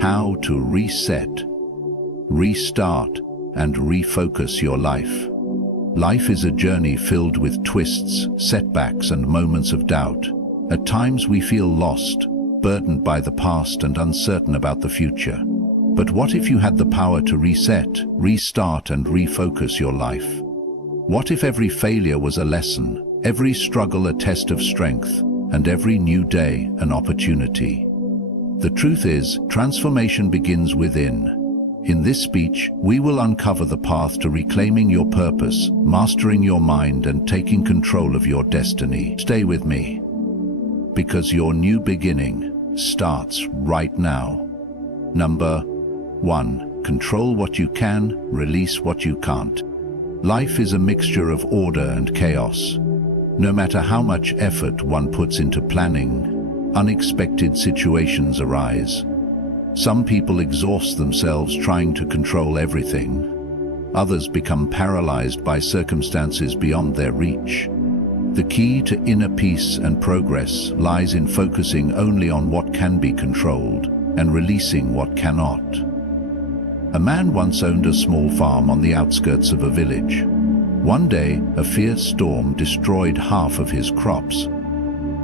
How to reset, restart, and refocus your life. Life is a journey filled with twists, setbacks, and moments of doubt. At times we feel lost, burdened by the past and uncertain about the future. But what if you had the power to reset, restart, and refocus your life? What if every failure was a lesson, every struggle a test of strength, and every new day an opportunity? The truth is, transformation begins within. In this speech, we will uncover the path to reclaiming your purpose, mastering your mind, and taking control of your destiny. Stay with me, because your new beginning starts right now. Number 1. Control what you can, release what you can't. Life is a mixture of order and chaos. No matter how much effort one puts into planning, unexpected situations arise. Some people exhaust themselves trying to control everything. Others become paralyzed by circumstances beyond their reach. The key to inner peace and progress lies in focusing only on what can be controlled and releasing what cannot. A man once owned a small farm on the outskirts of a village. One day, a fierce storm destroyed half of his crops.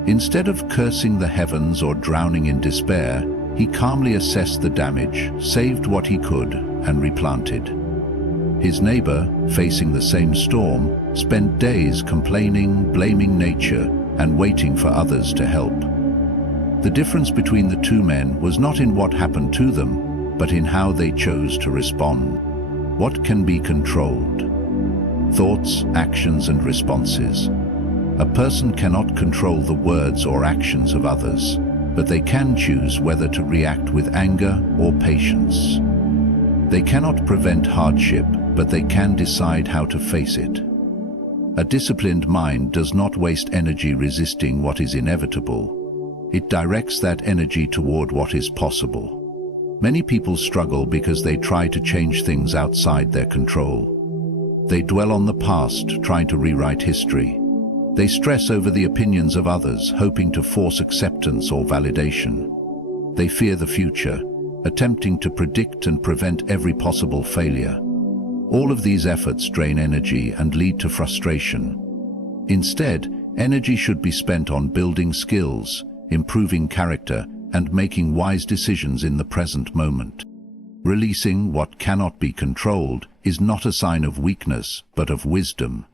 Instead of cursing the heavens or drowning in despair, he calmly assessed the damage, saved what he could, and replanted. His neighbor, facing the same storm, spent days complaining, blaming nature, and waiting for others to help. The difference between the two men was not in what happened to them, but in how they chose to respond. What can be controlled? Thoughts, actions, and responses. A person cannot control the words or actions of others, but they can choose whether to react with anger or patience. They cannot prevent hardship, but they can decide how to face it. A disciplined mind does not waste energy resisting what is inevitable. It directs that energy toward what is possible. Many people struggle because they try to change things outside their control. They dwell on the past, trying to rewrite history. They stress over the opinions of others, hoping to force acceptance or validation. They fear the future, attempting to predict and prevent every possible failure. All of these efforts drain energy and lead to frustration. Instead, energy should be spent on building skills, improving character, and making wise decisions in the present moment. Releasing what cannot be controlled is not a sign of weakness, but of wisdom.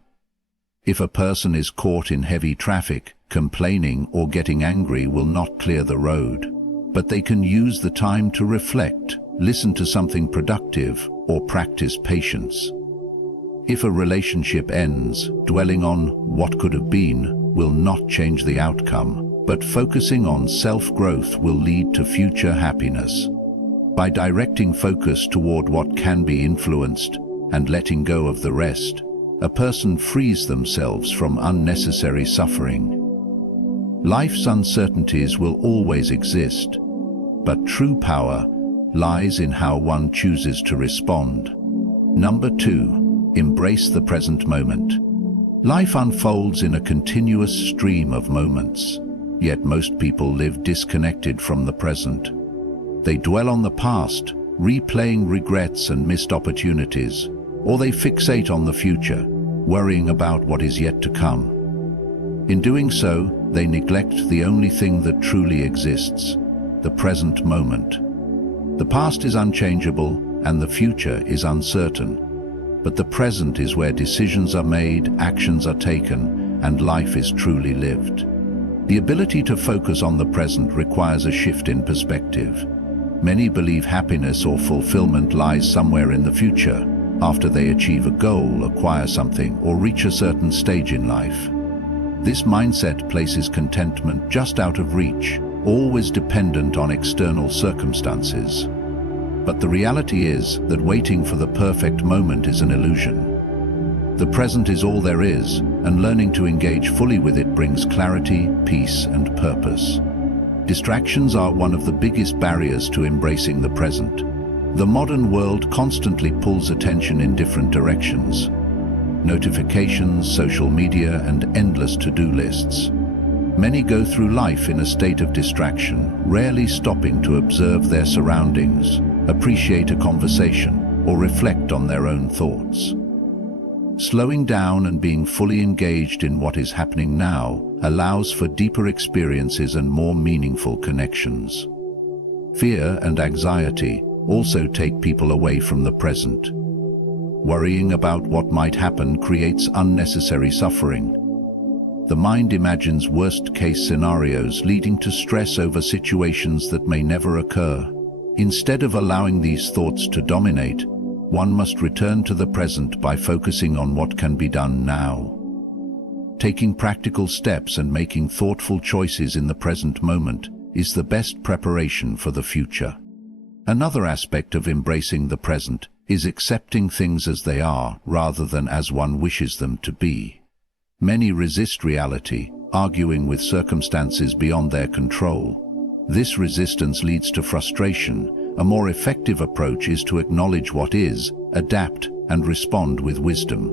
If a person is caught in heavy traffic, complaining or getting angry will not clear the road. But they can use the time to reflect, listen to something productive, or practice patience. If a relationship ends, dwelling on what could have been will not change the outcome, but focusing on self-growth will lead to future happiness. By directing focus toward what can be influenced and letting go of the rest, a person frees themselves from unnecessary suffering. Life's uncertainties will always exist, but true power lies in how one chooses to respond. Number 2, embrace the present moment. Life unfolds in a continuous stream of moments, yet most people live disconnected from the present. They dwell on the past, replaying regrets and missed opportunities, or they fixate on the future, worrying about what is yet to come. In doing so, they neglect the only thing that truly exists, the present moment. The past is unchangeable and the future is uncertain, but the present is where decisions are made, actions are taken, and life is truly lived. The ability to focus on the present requires a shift in perspective. Many believe happiness or fulfillment lies somewhere in the future, after they achieve a goal, acquire something, or reach a certain stage in life. This mindset places contentment just out of reach, always dependent on external circumstances. But the reality is that waiting for the perfect moment is an illusion. The present is all there is, and learning to engage fully with it brings clarity, peace, and purpose. Distractions are one of the biggest barriers to embracing the present. The modern world constantly pulls attention in different directions. Notifications, social media, and endless to-do lists. Many go through life in a state of distraction, rarely stopping to observe their surroundings, appreciate a conversation, or reflect on their own thoughts. Slowing down and being fully engaged in what is happening now allows for deeper experiences and more meaningful connections. Fear and anxiety also take people away from the present. Worrying about what might happen creates unnecessary suffering. The mind imagines worst-case scenarios, leading to stress over situations that may never occur. Instead of allowing these thoughts to dominate, one must return to the present by focusing on what can be done now. Taking practical steps and making thoughtful choices in the present moment is the best preparation for the future. Another aspect of embracing the present is accepting things as they are rather than as one wishes them to be. Many resist reality, arguing with circumstances beyond their control. This resistance leads to frustration. A more effective approach is to acknowledge what is, adapt, and respond with wisdom.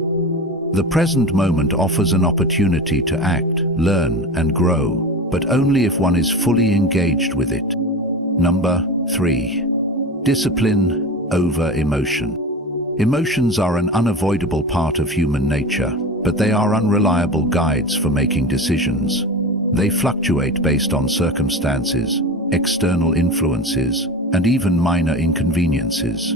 The present moment offers an opportunity to act, learn, and grow, but only if one is fully engaged with it. Number 3. Discipline over emotion. Emotions are an unavoidable part of human nature, but they are unreliable guides for making decisions. They fluctuate based on circumstances, external influences, and even minor inconveniences.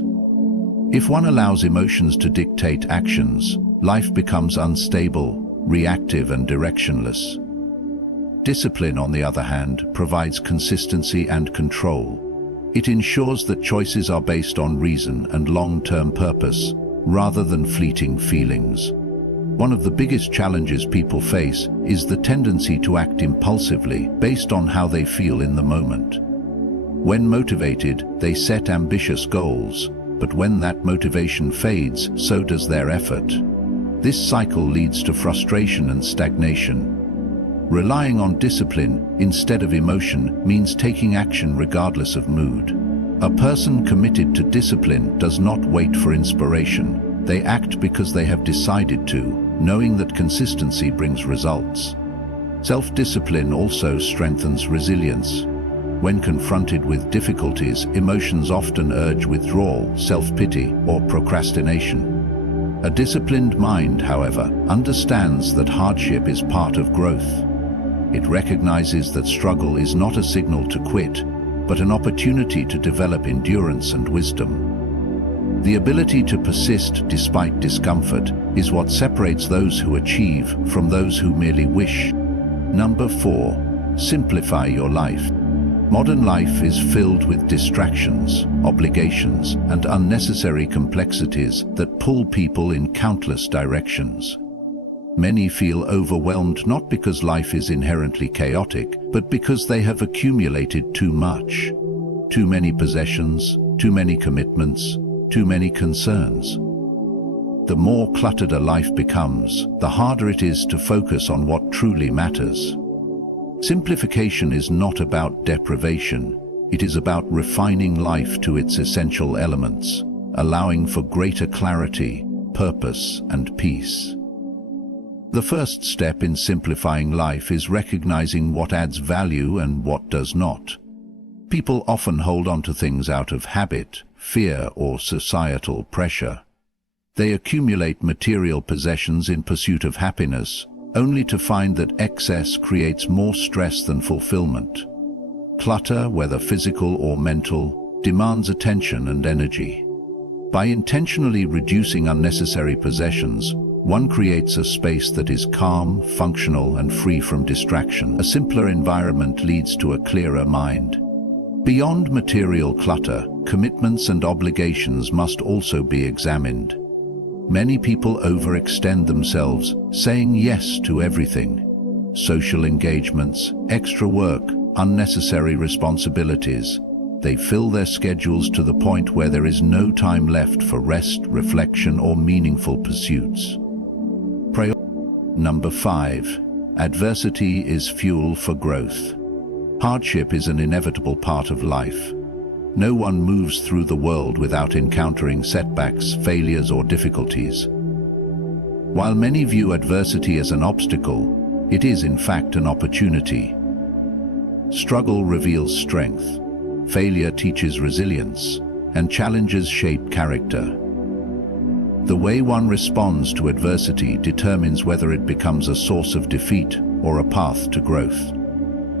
If one allows emotions to dictate actions, life becomes unstable, reactive, and directionless. Discipline, on the other hand, provides consistency and control. It ensures that choices are based on reason and long-term purpose, rather than fleeting feelings. One of the biggest challenges people face is the tendency to act impulsively based on how they feel in the moment. When motivated, they set ambitious goals, but when that motivation fades, so does their effort. This cycle leads to frustration and stagnation. Relying on discipline instead of emotion means taking action regardless of mood. A person committed to discipline does not wait for inspiration. They act because they have decided to, knowing that consistency brings results. Self-discipline also strengthens resilience. When confronted with difficulties, emotions often urge withdrawal, self-pity, or procrastination. A disciplined mind, however, understands that hardship is part of growth. It recognizes that struggle is not a signal to quit, but an opportunity to develop endurance and wisdom. The ability to persist despite discomfort is what separates those who achieve from those who merely wish. Number 4. Simplify your life. Modern life is filled with distractions, obligations, and unnecessary complexities that pull people in countless directions. Many feel overwhelmed not because life is inherently chaotic, but because they have accumulated too much. Too many possessions, too many commitments, too many concerns. The more cluttered a life becomes, the harder it is to focus on what truly matters. Simplification is not about deprivation. It is about refining life to its essential elements, allowing for greater clarity, purpose, and peace. The first step in simplifying life is recognizing what adds value and what does not. People often hold on to things out of habit, fear, or societal pressure. They accumulate material possessions in pursuit of happiness, only to find that excess creates more stress than fulfillment. Clutter, whether physical or mental, demands attention and energy. By intentionally reducing unnecessary possessions, one creates a space that is calm, functional, and free from distraction. A simpler environment leads to a clearer mind. Beyond material clutter, commitments and obligations must also be examined. Many people overextend themselves, saying yes to everything. Social engagements, extra work, unnecessary responsibilities. They fill their schedules to the point where there is no time left for rest, reflection, or meaningful pursuits. Number 5. Adversity is fuel for growth. Hardship is an inevitable part of life. No one moves through the world without encountering setbacks, failures, or difficulties. While many view adversity as an obstacle, It is, in fact, an opportunity. Struggle reveals strength, failure teaches resilience, and challenges shape character. The way one responds to adversity determines whether it becomes a source of defeat or a path to growth.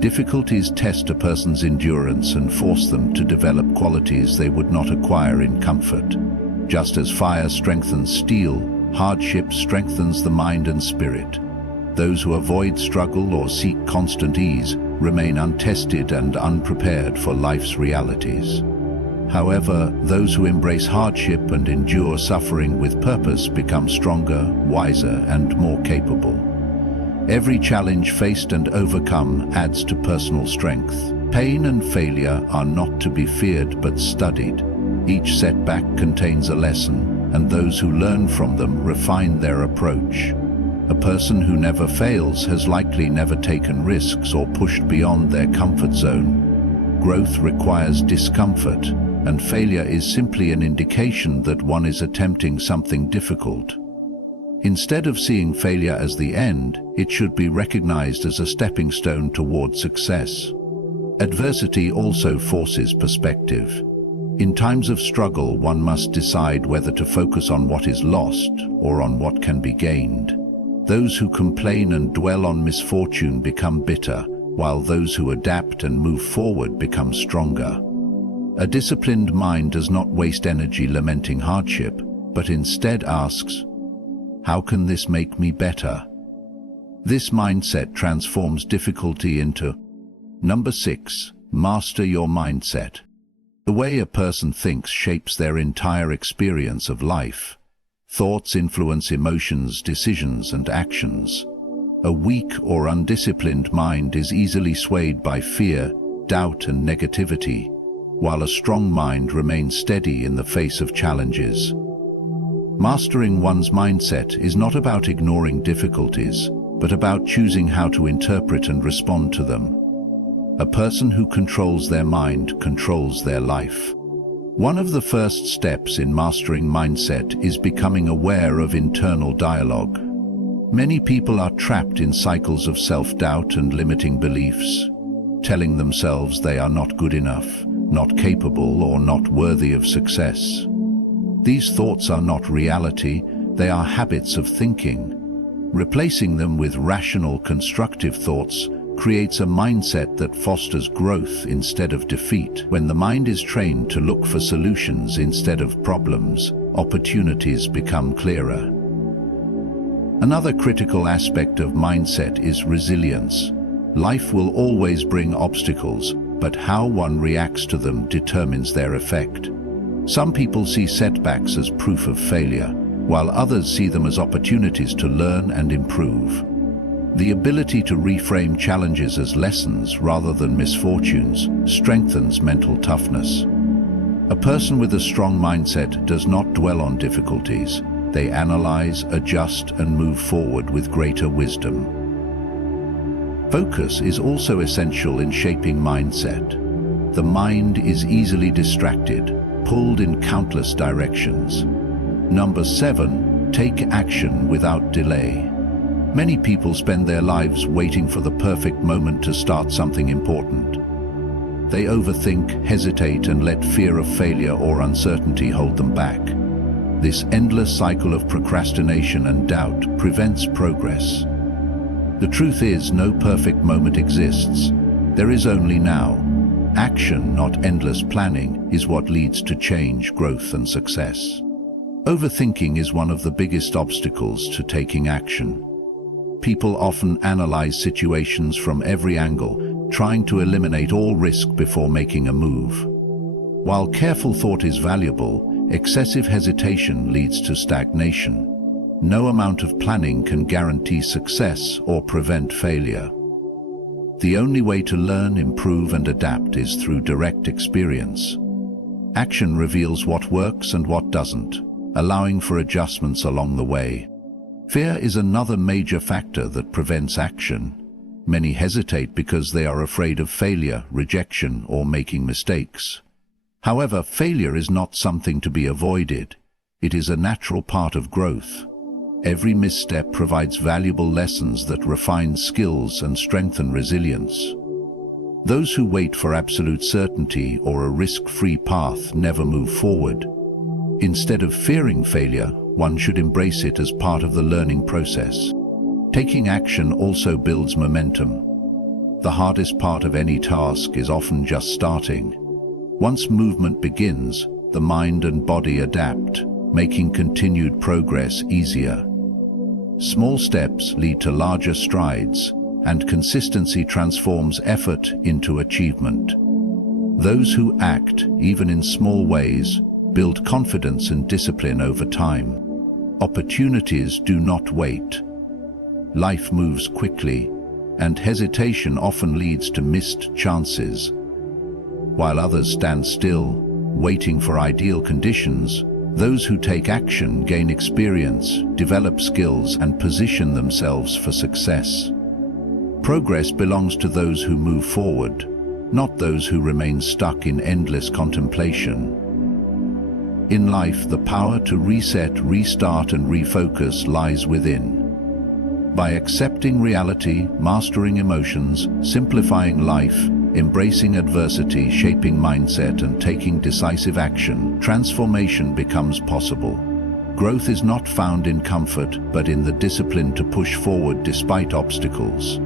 Difficulties test a person's endurance and force them to develop qualities they would not acquire in comfort. Just as fire strengthens steel, hardship strengthens the mind and spirit. Those who avoid struggle or seek constant ease remain untested and unprepared for life's realities. However, those who embrace hardship and endure suffering with purpose become stronger, wiser, and more capable. Every challenge faced and overcome adds to personal strength. Pain and failure are not to be feared but studied. Each setback contains a lesson, and those who learn from them refine their approach. A person who never fails has likely never taken risks or pushed beyond their comfort zone. Growth requires discomfort, and failure is simply an indication that one is attempting something difficult. Instead of seeing failure as the end, it should be recognized as a stepping stone toward success. Adversity also forces perspective. In times of struggle, one must decide whether to focus on what is lost or on what can be gained. Those who complain and dwell on misfortune become bitter, while those who adapt and move forward become stronger. A disciplined mind does not waste energy lamenting hardship, but instead asks, "How can this make me better?" This mindset transforms difficulty into. Number 6. Master your mindset. The way a person thinks shapes their entire experience of life. Thoughts influence emotions, decisions, and actions. A weak or undisciplined mind is easily swayed by fear, doubt, and negativity, while a strong mind remains steady in the face of challenges. Mastering one's mindset is not about ignoring difficulties, but about choosing how to interpret and respond to them. A person who controls their mind controls their life. One of the first steps in mastering mindset is becoming aware of internal dialogue. Many people are trapped in cycles of self-doubt and limiting beliefs, telling themselves they are not good enough, not capable, or not worthy of success. These thoughts are not reality, they are habits of thinking. Replacing them with rational, constructive thoughts creates a mindset that fosters growth instead of defeat. When the mind is trained to look for solutions instead of problems, opportunities become clearer. Another critical aspect of mindset is resilience. Life will always bring obstacles, but how one reacts to them determines their effect. Some people see setbacks as proof of failure, while others see them as opportunities to learn and improve. The ability to reframe challenges as lessons rather than misfortunes strengthens mental toughness. A person with a strong mindset does not dwell on difficulties. They analyze, adjust, and move forward with greater wisdom. Focus is also essential in shaping mindset. The mind is easily distracted, pulled in countless directions. Number 7. Take action without delay. Many people spend their lives waiting for the perfect moment to start something important. They overthink, hesitate, and let fear of failure or uncertainty hold them back. This endless cycle of procrastination and doubt prevents progress. The truth is, no perfect moment exists. There is only now. Action, not endless planning, is what leads to change, growth, and success. Overthinking is one of the biggest obstacles to taking action. People often analyze situations from every angle, trying to eliminate all risk before making a move. While careful thought is valuable, excessive hesitation leads to stagnation. No amount of planning can guarantee success or prevent failure. The only way to learn, improve, and adapt is through direct experience. Action reveals what works and what doesn't, allowing for adjustments along the way. Fear is another major factor that prevents action. Many hesitate because they are afraid of failure, rejection, or making mistakes. However, failure is not something to be avoided. It is a natural part of growth. Every misstep provides valuable lessons that refine skills and strengthen resilience. Those who wait for absolute certainty or a risk-free path never move forward. Instead of fearing failure, one should embrace it as part of the learning process. Taking action also builds momentum. The hardest part of any task is often just starting. Once movement begins, the mind and body adapt, making continued progress easier. Small steps lead to larger strides, and consistency transforms effort into achievement. Those who act, even in small ways, build confidence and discipline over time. Opportunities do not wait. Life moves quickly, and hesitation often leads to missed chances. While others stand still, waiting for ideal conditions, those who take action gain experience, develop skills, and position themselves for success. Progress belongs to those who move forward, not those who remain stuck in endless contemplation. In life, the power to reset, restart, and refocus lies within. By accepting reality, mastering emotions, simplifying life, embracing adversity, shaping mindset, and taking decisive action, transformation becomes possible. Growth is not found in comfort, but in the discipline to push forward despite obstacles.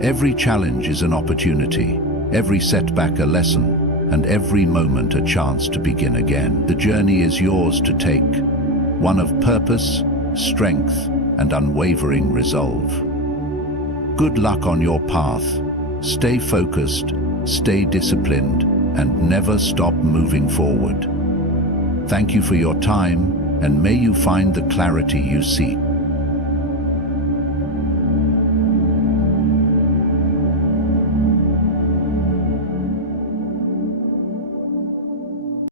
Every challenge is an opportunity, every setback a lesson, and every moment a chance to begin again. The journey is yours to take, one of purpose, strength, and unwavering resolve. Good luck on your path. Stay focused, stay disciplined, and never stop moving forward. Thank you for your time, and may you find the clarity you seek.